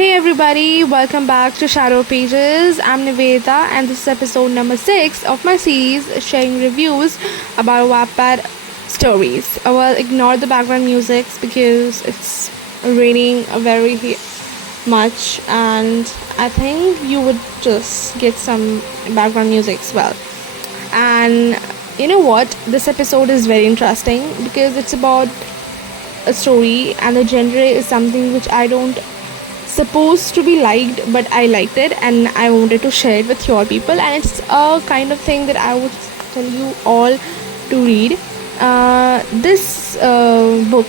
Hey everybody, welcome back to Shadow Pages. I'm Nivedita and this is episode number 6 of my series sharing reviews about Wattpad stories. Well, ignore the background music because it's raining very much and I think you would just get some background music as well. And you know what? This episode is very interesting because it's about a story and the genre is something which I don't supposed to be liked, but I liked it and I wanted to share it with your people, and it's a kind of thing that I would tell you all to read. This book,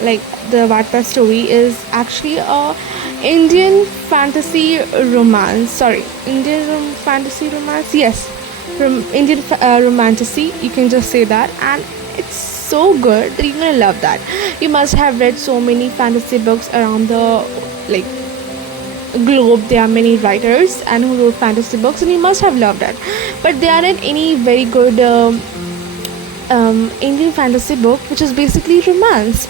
like the Wattpad story, is actually a Indian fantasy romance. Sorry, fantasy romance. Yes, Indian romantasy. You can just say that, and it's so good that you're gonna love that. You must have read so many fantasy books around the like globe. There are many writers and who wrote fantasy books and you must have loved that, but there aren't any very good Indian fantasy book which is basically romance.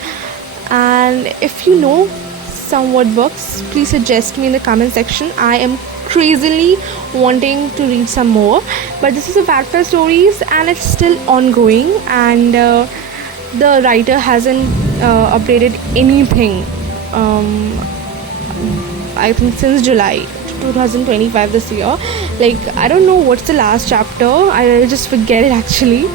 And if you know somewhat books, please suggest me in the comment section. I am crazily wanting to read some more, but this is a Wattpad stories and it's still ongoing, and the writer hasn't updated anything. I think since July 2025 this year. Like, I don't know what's the last chapter. I just forget it actually.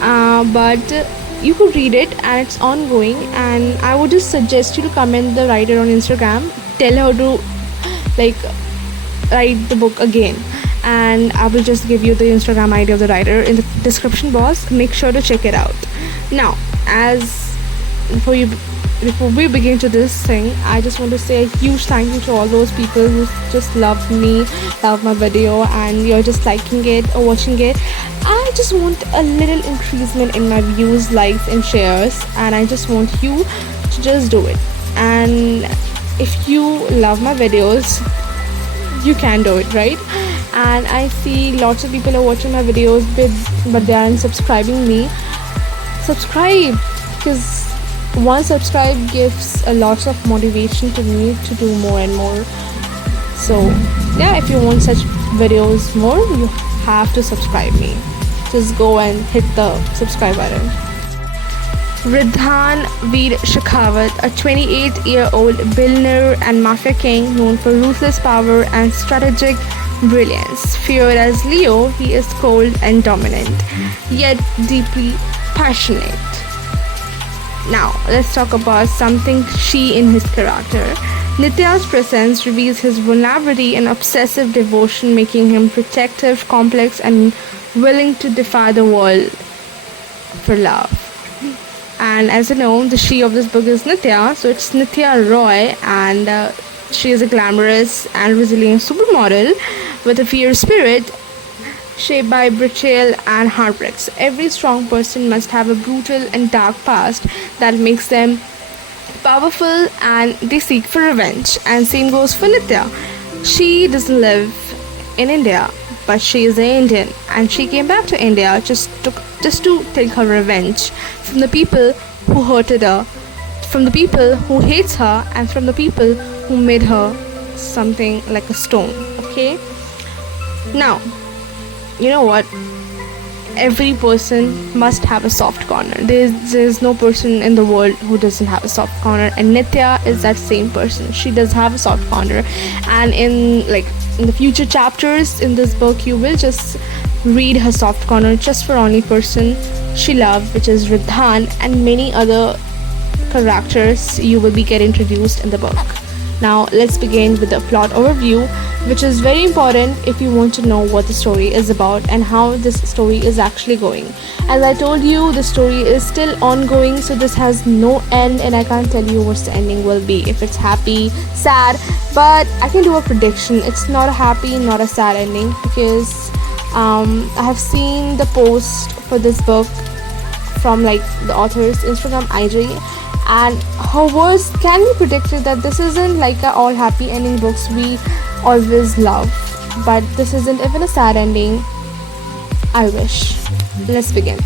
But you could read it and it's ongoing. And I would just suggest you to comment the writer on Instagram. Tell her to like write the book again. And I will just give you the Instagram ID of the writer in the description box. Make sure to check it out. Now, before we begin to this thing, I just want to say a huge thank you to all those people who just love me, love my video, and you're just liking it or watching it. I just want a little increasement in my views, likes and shares, and I just want you to just do it. And if you love my videos, you can do it, right? And I see lots of people are watching my videos but they aren't subscribing me. Subscribe, because one subscribe gives a lot of motivation to me to do more and more. So yeah, if you want such videos more, you have to subscribe me. Just go and hit the subscribe button. Riddhan Veer Shekhawat, a 28-year-old billionaire and mafia king known for ruthless power and strategic brilliance. Feared as Leo, he is cold and dominant, yet deeply passionate. Now, let's talk about something she in his character. Nitya's presence reveals his vulnerability and obsessive devotion, making him protective, complex, and willing to defy the world for love. And as you know, the she of this book is Nitya, so it's Nitya Roy, and she is a glamorous and resilient supermodel with a fierce spirit shaped by betrayal and heartbreaks. Every strong person must have a brutal and dark past that makes them powerful, and they seek for revenge. And same goes for Nitya. She doesn't live in India, but she is an Indian, and she came back to India just to take her revenge from the people who hurted her, from the people who hates her, and from the people who made her something like a stone. Okay? Now, you know what? Every person must have a soft corner. There's no person in the world who doesn't have a soft corner, and Nitya is that same person. She does have a soft corner, and in the future chapters in this book, you will just read her soft corner just for only person she loved, which is Riddhan, and many other characters you will be get introduced in the book. Now let's begin with the plot overview, which is very important if you want to know what the story is about and how this story is actually going. As I told you, the story is still ongoing, so this has no end, and I can't tell you what the ending will be, if it's happy, sad, but I can do a prediction. It's not a happy, not a sad ending, because I have seen the post for this book from the author's Instagram IG, and her words can be predicted that this isn't like a all happy ending books we always love, but this isn't even a sad ending. I wish. Let's begin.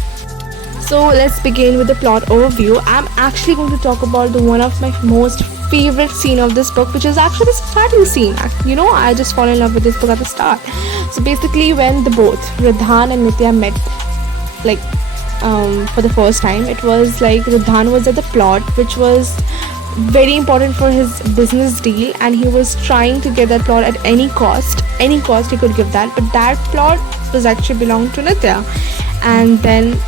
So let's begin with the plot overview. I'm actually going to talk about one of my most favorite scene of this book, which is actually the starting scene. I just fall in love with this book at the start. So basically, when the both Radhan and Nitya met, like for the first time, it was like Radhan was at the plot, which was very important for his business deal, and he was trying to get that plot at any cost he could give that. But that plot was actually belonged to Nitya, and then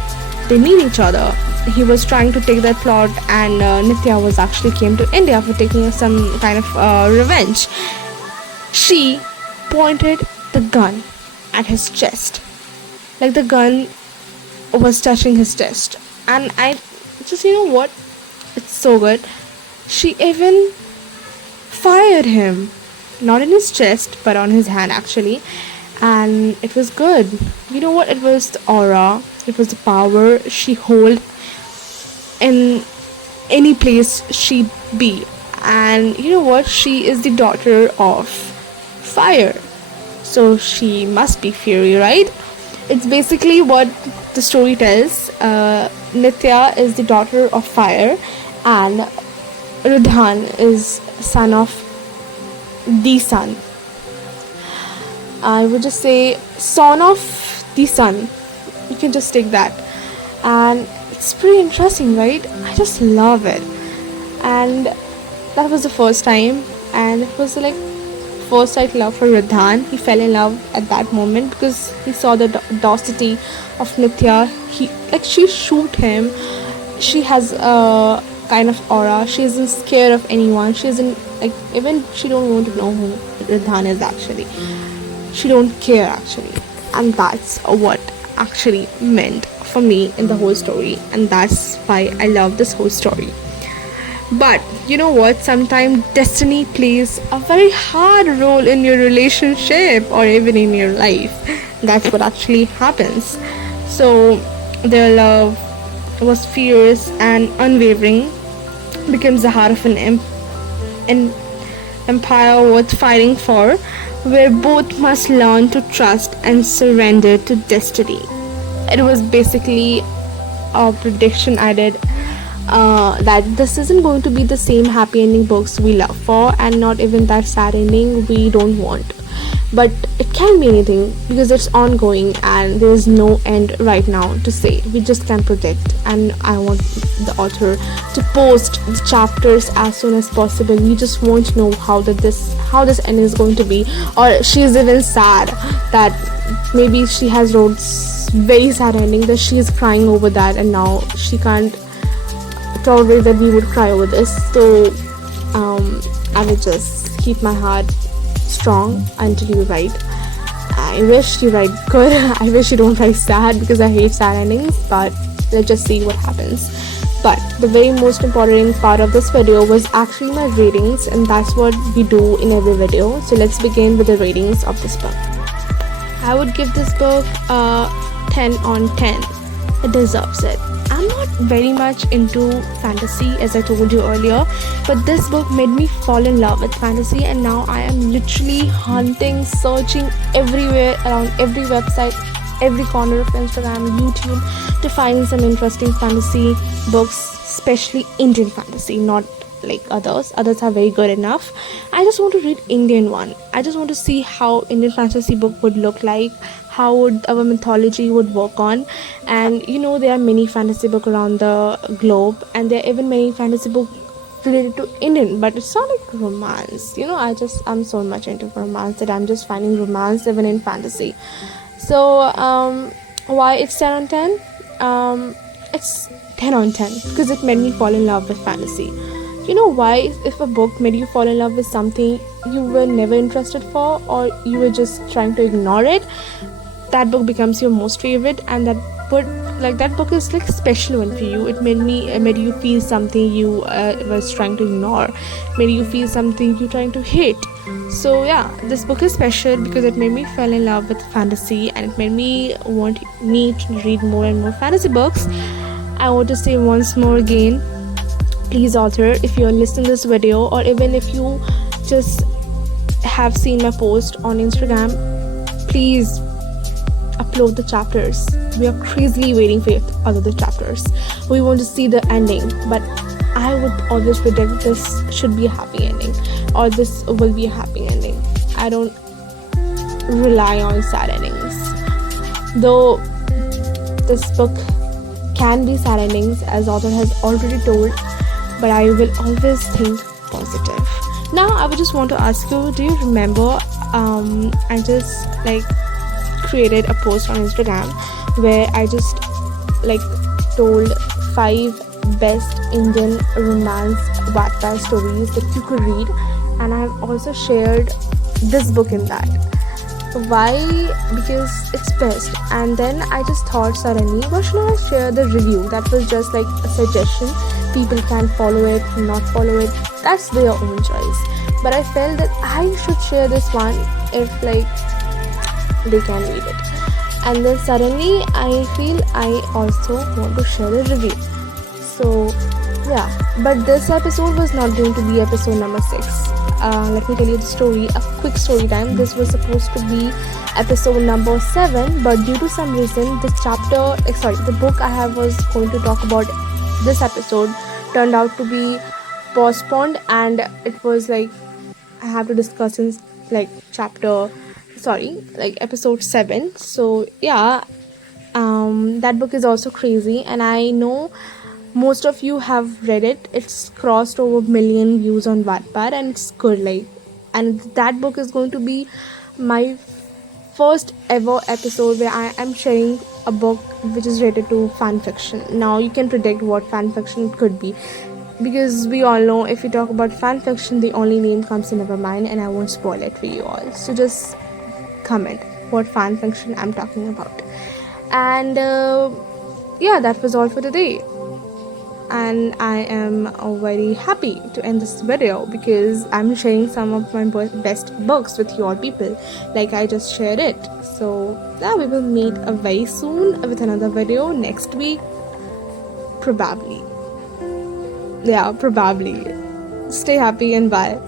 they meet each other. He was trying to take that plot, and Nitya was actually came to India for taking some kind of revenge. She pointed the gun at his chest, like the gun was touching his chest, and I just, what, it's so good. She even fired him, not in his chest but on his hand actually, and it was good. You know what, it was the aura, it was the power she hold in any place she be. And you know what, she is the daughter of fire, so she must be fury, right? It's basically what the story tells. Nitya is the daughter of fire, and Radhan is son of the sun. I would just say son of the sun. You can just take that. And it's pretty interesting, right? I just love it. And that was the first time. And it was like first sight love for Radhan. He fell in love at that moment because he saw the audacity of Nitya. She shoot him. She has a kind of aura. She isn't scared of anyone. She isn't even she don't want to know who Radhan is actually. She don't care actually, and that's what actually meant for me in the whole story, and that's why I love this whole story. But you know what, sometimes destiny plays a very hard role in your relationship or even in your life. That's what actually happens. So their love was fierce and unwavering, becomes the heart of an empire worth fighting for, where both must learn to trust and surrender to destiny. It was basically a prediction I did, that this isn't going to be the same happy ending books we love for, and not even that sad ending we don't want. But it can be anything because it's ongoing and there is no end right now to say. We just can predict, and I want the author to post the chapters as soon as possible. We just want to know how this end is going to be, or she's even sad that maybe she has wrote very sad ending that she is crying over that, and now she can't tolerate that we would cry over this. So I will just keep my heart strong until you write. I wish you write good. I wish you don't write sad, because I hate sad endings, but let's just see what happens. But the very most important part of this video was actually my ratings, and that's what we do in every video. So let's begin with the ratings of this book. I would give this book a 10 on 10. It deserves it. I'm not very much into fantasy, as I told you earlier, but this book made me fall in love with fantasy, and now I am literally hunting, searching everywhere, around every website, every corner of Instagram, YouTube, to find some interesting fantasy books, especially Indian fantasy, not like others are very good enough. I just want to read Indian one. I just want to see how Indian fantasy book would look like, how would our mythology would work on. And there are many fantasy book around the globe, and there are even many fantasy book related to Indian, but it's not like romance. I'm so much into romance that I'm just finding romance even in fantasy. So why it's 10 on 10? It's 10 on 10 because it made me fall in love with fantasy. You know why? If a book made you fall in love with something you were never interested for, or you were just trying to ignore it, that book becomes your most favorite, and that book is like special one for you. It made you feel something you was trying to ignore, made you feel something you trying to hate. So yeah, this book is special because it made me fall in love with fantasy, and it made me want to read more and more fantasy books. I want to say once more again, please author, if you're listening to this video, or even if you just have seen my post on Instagram, please upload the chapters. We are crazily waiting for you to upload the chapters. We want to see the ending, but I would always predict this should be a happy ending or this will be a happy ending. I don't rely on sad endings. Though this book can be sad endings, as author has already told, but I will always think positive. Now I would just want to ask you, do you remember I just like created a post on Instagram where I just like told 5 best Indian romance Wattpad stories that you could read, and I have also shared this book in that. Why? Because it's best. And then I just thought suddenly, why should I share the review? That was just like a suggestion. People can follow it, not follow it. That's their own choice. But I felt that I should share this one if like they can read it. And then suddenly I feel I also want to share the review. So yeah, but this episode was not going to be episode number 6. Let me tell you the story, a quick story time. This was supposed to be episode number 7, but due to some reason the book I was going to talk about this episode turned out to be postponed, and it was like I have to discuss in like episode 7. So yeah, that book is also crazy, and I know most of you have read it. It's crossed over million views on Wattpad, and it's good. And that book is going to be my first ever episode where I am sharing a book which is related to fan fiction. Now you can predict what fan fiction could be, because we all know if we talk about fan fiction, the only name comes in our mind, and I won't spoil it for you all. So just comment what fan fiction I'm talking about. And yeah, that was all for today, and I am very happy to end this video because I'm sharing some of my best books with you all people, like I just shared it. So yeah, we will meet very soon with another video next week, probably. Yeah, probably. Stay happy and bye.